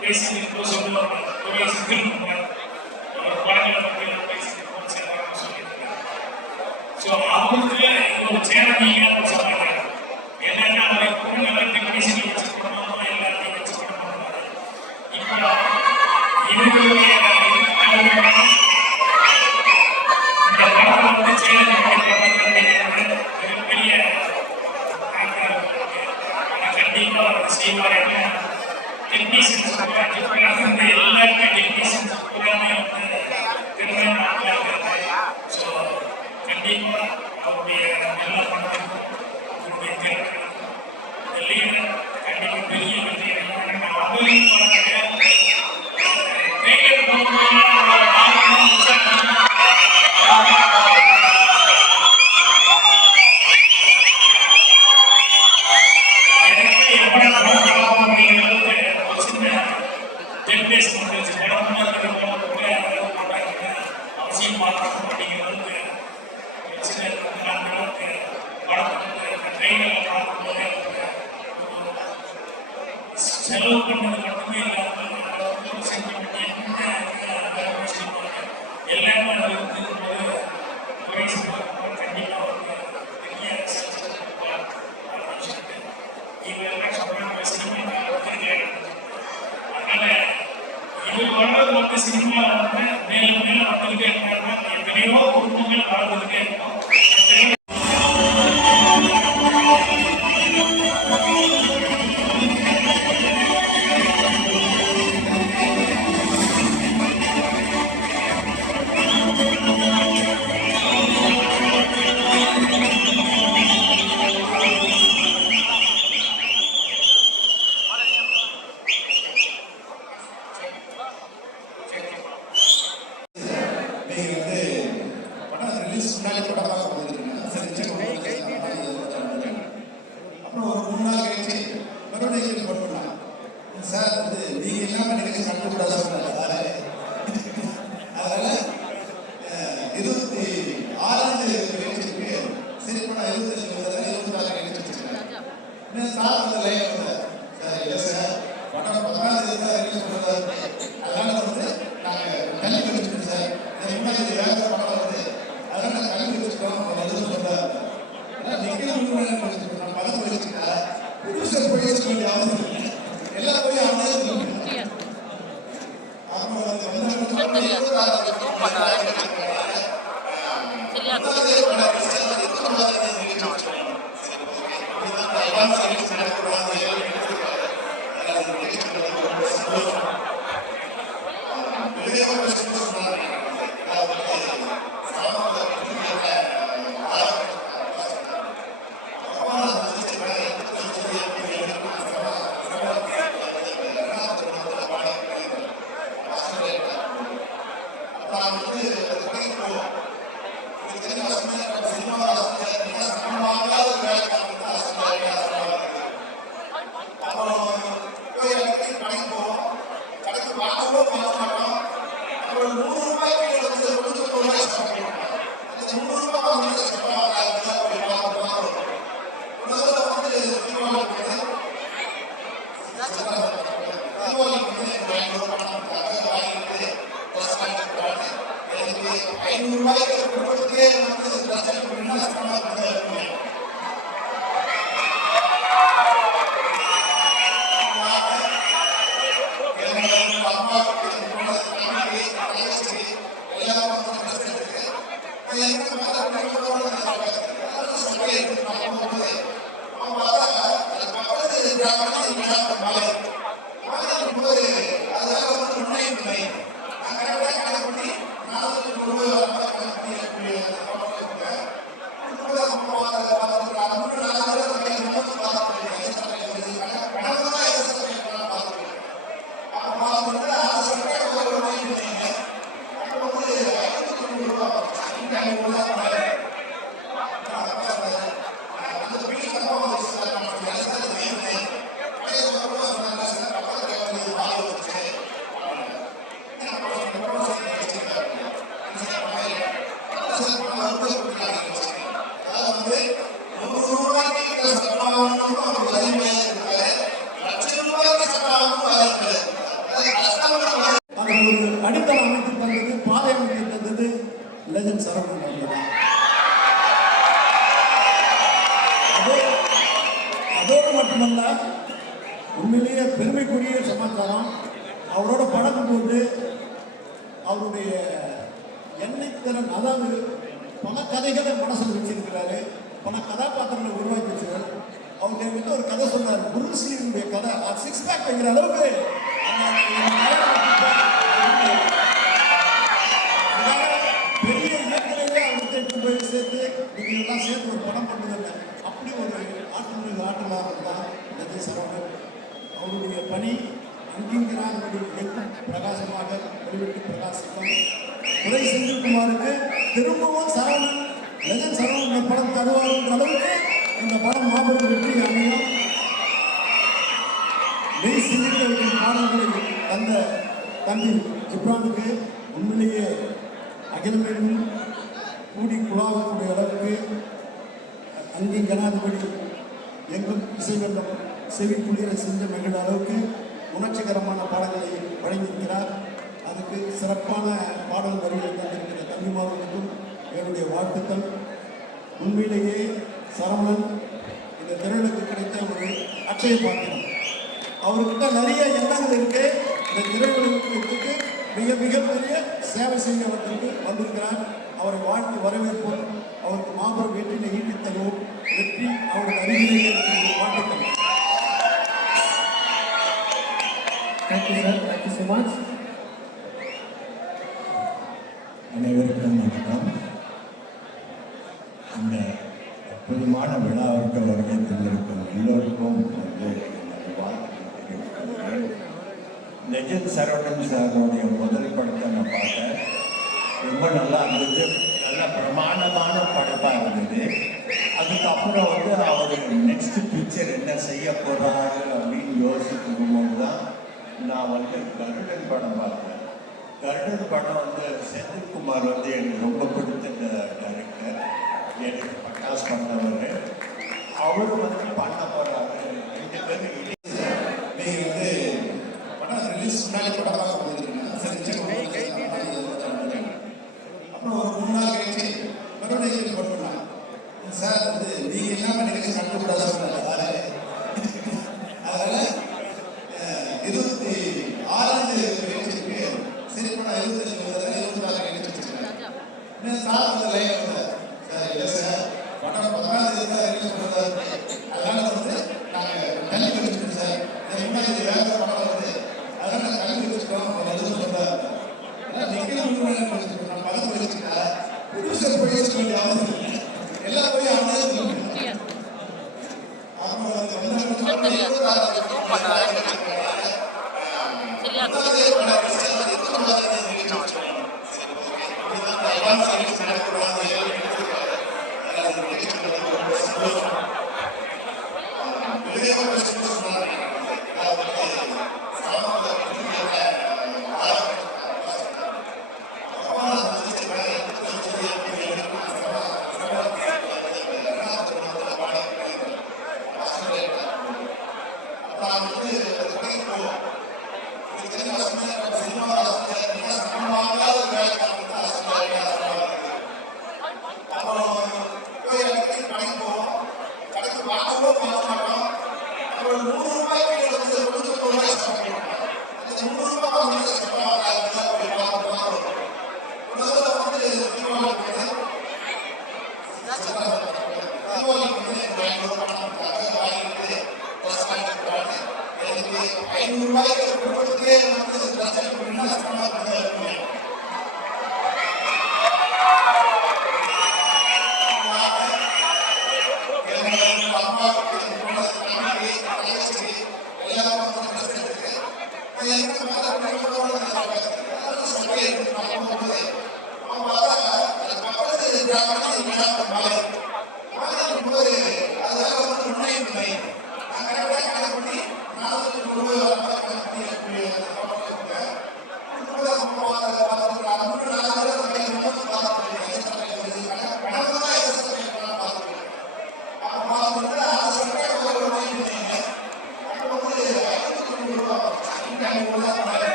பேசிட்டு சொல்லுவாங்க ஒரு சிக்கல் படங்களை பற்றி பேசிட்டு சொல்லியிருக்காங்க. ஸோ அவங்களுக்கு ஒரு சேனல் சொன்னாங்க என்னன்னா அவரை குடும்பங்களை டெக்னீஷியன் வச்சு பண்ணணும் எல்லாத்தையும் வச்சு பண்ணணும். இப்போ இவங்களுடைய இந்த படத்தை வந்து சேனல் மிகப்பெரிய கண்டிப்பாக செய்வார். டெக்னீஷியன்ஸ் எல்லாருமே டெக்னீஷியன்ஸ் பூராமே வந்து திருமணம். ஸோ கண்டிப்பாக அவருடைய நல்ல பணம் அவருடைய திறன் கண்டிப்பாக பெரிய வெற்றி அவரையும் செலவு பண்ணது மட்டுமே இல்லாமல் செஞ்சு எல்லாமே இருக்கும்போது கண்டிப்பாக பெரிய இவெல்லாம் சொல்றாங்க சினிமா. அதனால இவர் வர்றது வந்து சினிமா வந்து மேலும் மேலும் வந்துகிட்டே இருக்காங்க. எத்தனையோ குடும்பங்கள் வாழ்ந்துகிட்டே இருக்கும். அடித்தளம் அமைத்து தந்தது, பாதை அமைத்து தந்தது லெஜண்ட் சரவணன் அவர்கள். அதோடு மட்டுமல்ல, உண்மையிலேயே பெருமைக்குரிய சமாச்சாரம், அவரோட பழக்கம் போட்டு அவருடைய எண்ணெய்த்திறன், அதாவது பல கதைகளை மனசில் வச்சிருக்கிறாரு, பல கதாபாத்திரங்களை உருவாக்கி வச்சுருக்காரு. அவங்க கிட்ட ஒரு கதை சொன்னார், புருஸ்லியினுடைய கதை, சிக்ஸ் பேக் வைக்கிற அளவுக்கு பெரிய இயற்கையிலே அவர்கிட்ட போய் சேர்த்து நீங்கள் எல்லாம் சேர்த்து ஒரு படம் பண்ணுதில்லை. அப்படி ஒரு ஆற்றலாக தான் லெஜண்ட் சரவணன். அவருடைய பணி அங்கிங்கிறான் எங்கும் பிரகாசமாக வெளிவிட்டு பிரகாசிக்கும். துரை செந்தில்குமாருக்கு திரும்பவும் சரவணன், லெஜண்ட் சரவணன் படம் தருவார் அளவுக்கு இந்த படம் மாபெரும் வெற்றி அமையும். மெய் சிந்திக்க பாடல்களை தந்த தம்பி ஜிப்ரானுக்கு உண்மையிலேயே அகிலமெங்கும் கூடி குழாவக்கூடிய அளவுக்கு அங்கி ஜனாதிபதி எங்கும் இசை வெள்ளம் செவி குளிரை செஞ்ச மகிழ அளவுக்கு உணர்ச்சிகரமான பாடல்களை வழங்கியிருக்கிறார். அதுக்கு சிறப்பான பாடல் வரிகளை தந்திருக்கிற தம்பிமார்களுக்கும் என்னுடைய வாழ்த்துக்கள். உண்மையிலேயே சரவணன் இந்த திரையுலகு கிடைத்த ஒரு அட்சய பாத்திரம். அவர்கிட்ட நிறைய எண்ணங்கள் இருக்கு. இந்த திரையுலகத்துக்கு மிகப்பெரிய சேவை செய்யவர்களுக்கு வந்திருக்கிறார். அவரை வாழ்த்து வரவேற்போம். அவருக்கு மாபெரும் வெற்றியை ஈட்டி தருவோம். வெற்றி அவருக்கு அருகிலேயே வாழ்த்துக்கள். Thank you sir, thank you so much. அனைவருக்கும் வணக்கம். இந்த அற்புதமான விழாவிற்கு வருகை தந்திருக்கும் எல்லோருக்கும் என்னுடைய வாழ்த்துக்கள் தெரிவித்துள்ளேன். லெஜண்ட் சரவணன் சாருடைய முதல் படத்தை நான் பார்த்தேன். ரொம்ப நல்லா இருந்துச்சு. நல்ல பிரமாண்டமான படமாக இருந்தது. அதுக்கப்புறம் அவர் நெக்ஸ்ட் பிக்சர் என்ன செய்ய போகிறாரு அப்படின்னு யோசிக்கும் போது தான் நான் கருடன் படம் பார்த்தேன். கருடன் படம் செந்தில்குமார் எனக்கு ரொம்ப பிடித்த டைரக்டர். எனக்கு பட்டாஸ் பண்ணவர். அவர் பண்ண போகிறாரு. 2 பேரும் நீங்கள் படம் ரிலீஸ் முன்னாடி படமாக வந்துருக்கீங்க. அப்புறம் ஒரு 3 நாள் கழிச்சு மறுபடியும் போட்டுருந்தாங்க. சார் நீங்கள் இல்லாமல் நிகழ்ச்சி நடத்தக்கூடாது சொன்னாங்க. அதனால 26 நிகழ்ச்சிக்கு சரி படம் 24 நிகழ்ச்சி வச்சுருக்காங்க. சார் லைன் வந்தார். சார் இல்லை சார், படம் 14 தான் ரிலீஸ் பண்ணுறாரு. அதனால நாங்கள் தள்ளி வச்சுருக்கோம் சார். முன்னாடி வேற படம் வருது, அதனால நாங்கள் தள்ளி வச்சுட்டோம். எதுவும் சொல்கிறார். நான் படத்தை வச்சுட்டா ப்ரொடியூசர் போய் வச்சுக்க வேண்டிய அவசியம் இல்லை. எல்லாம் போய் அவனே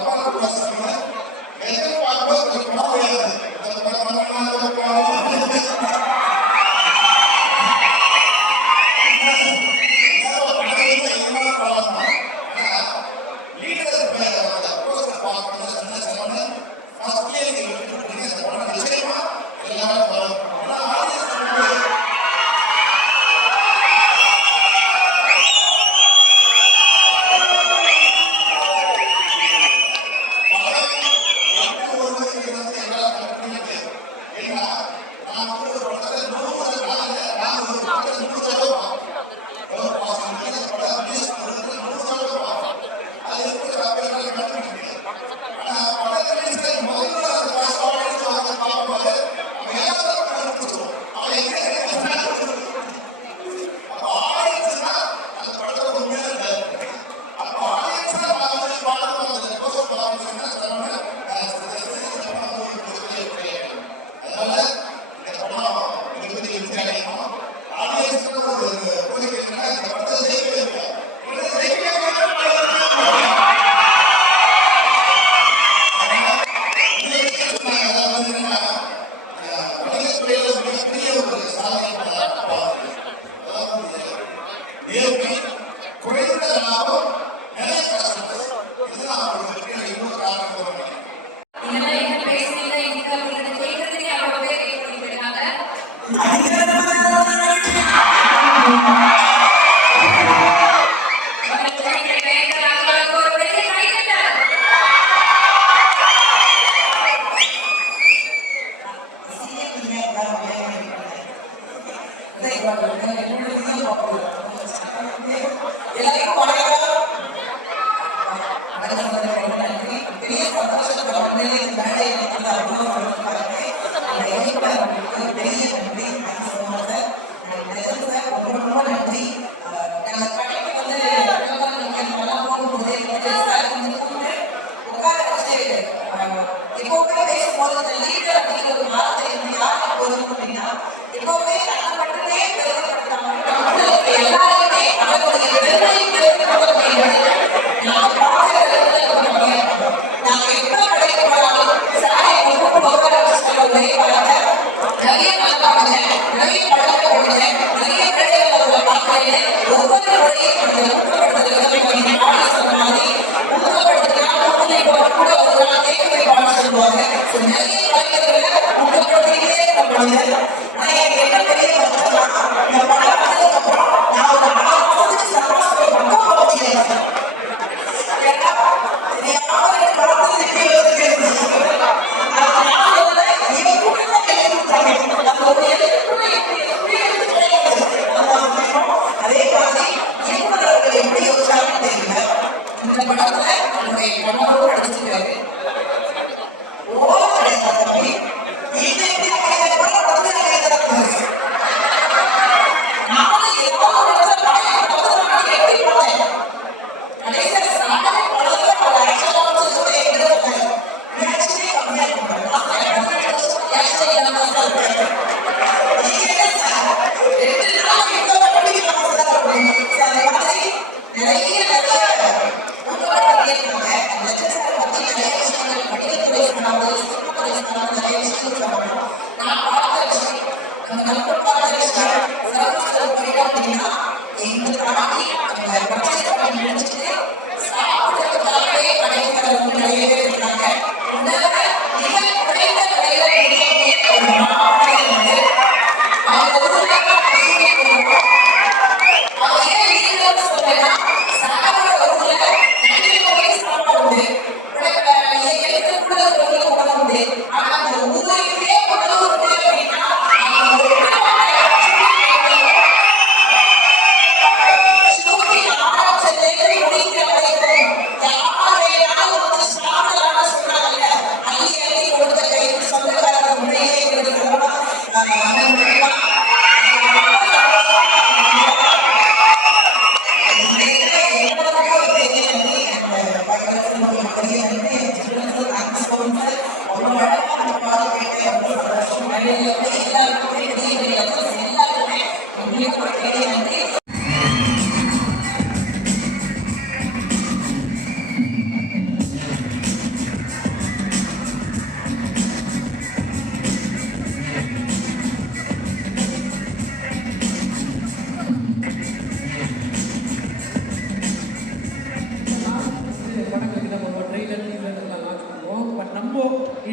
தபால் வாசிக்கல எதிர்பார்ப்போம் கொஞ்சம் படம் முடியாது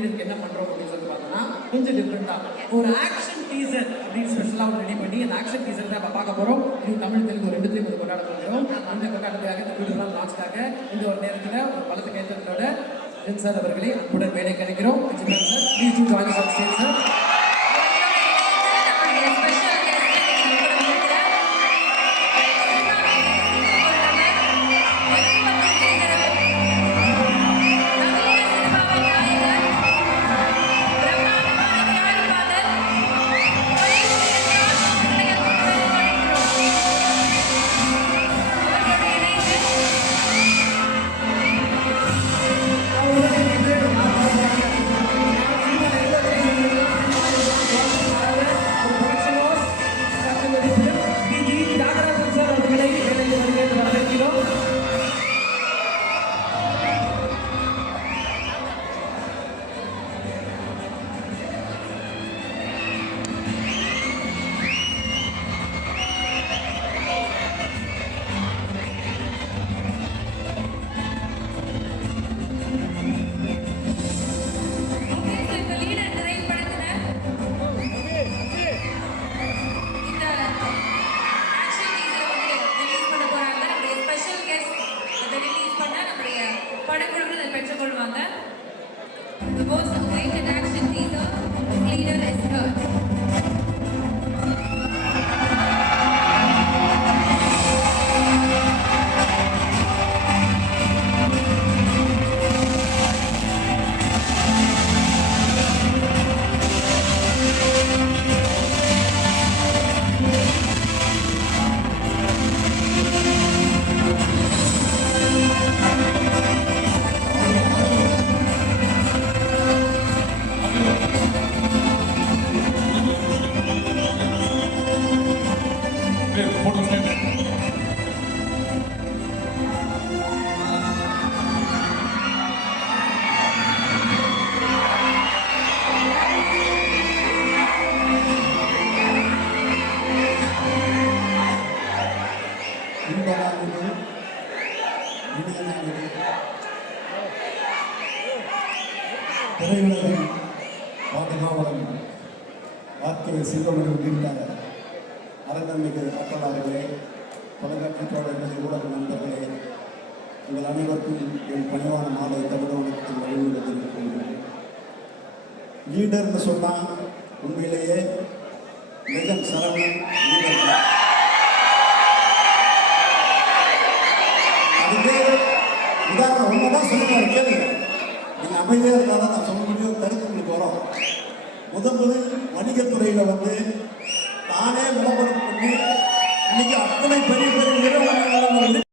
இதுக்கு என்ன பண்ணுறோம் அப்படின்னு சொல்லி பார்த்தோம்னா கொஞ்சம் டிஃப்ரெண்ட்டாக ஒரு ஆக்ஷன் டீசர் அப்படின்னு ஸ்பெஷலாக ஒரு ரெடி பண்ணி அந்த ஆக்ஷன் டீசர் தான் இப்போ பார்க்க போகிறோம். இது தமிழ் தெலுங்கு ரெண்டுத்தையும் ஒரு கொண்டாட போகிறோம். அந்த கொண்டாட்டத்துக்காக இந்த வீடியோலாம் லான்ச்காக இந்த ஒரு நேரத்தில் ஒரு பலத்த கேட்டத்தோட ஜென் சார் அவர்களை அன்புடன் வேலை கிடைக்கிறோம். Sir please join on stage sir. படக்குழுவில் பெற்றுக்கொள்வாங்க. The most awaited action teaser, leader is here. Photo stand இன்பமானது இனியமானது திரையுலகின் பாதுகாவலன் வார்த்தை சிவமணி உள்ளிட்ட அரங்கமிகு மக்களாளர்களே, தொலைக்காட்சி தோழர்களே, ஊடக நண்பர்களே, உங்கள் அனைவருக்கும் என் பணிவான மாலை தமிழ் வணக்கத்தில் வழிநடத்திருக்கின்றேன். லீடர்னு சொன்னால் உண்மையிலேயே லெஜண்ட் சரவணன் லீடர் தான். அதுக்கு உதாரணம் ஒன்று தான் சொல்லுவாங்க, கேளுங்க. நீங்கள் அமைதியாக இருந்தாலும் நான் சொல்ல முடியும், கருத்துக்களுக்கு வரோம். முதலில் வணிகத்துறையில் வந்து தானே விளம்பரம் பண்ணி இன்னைக்கு அத்தனை பெரிய பெரிய நிறுவனங்கள்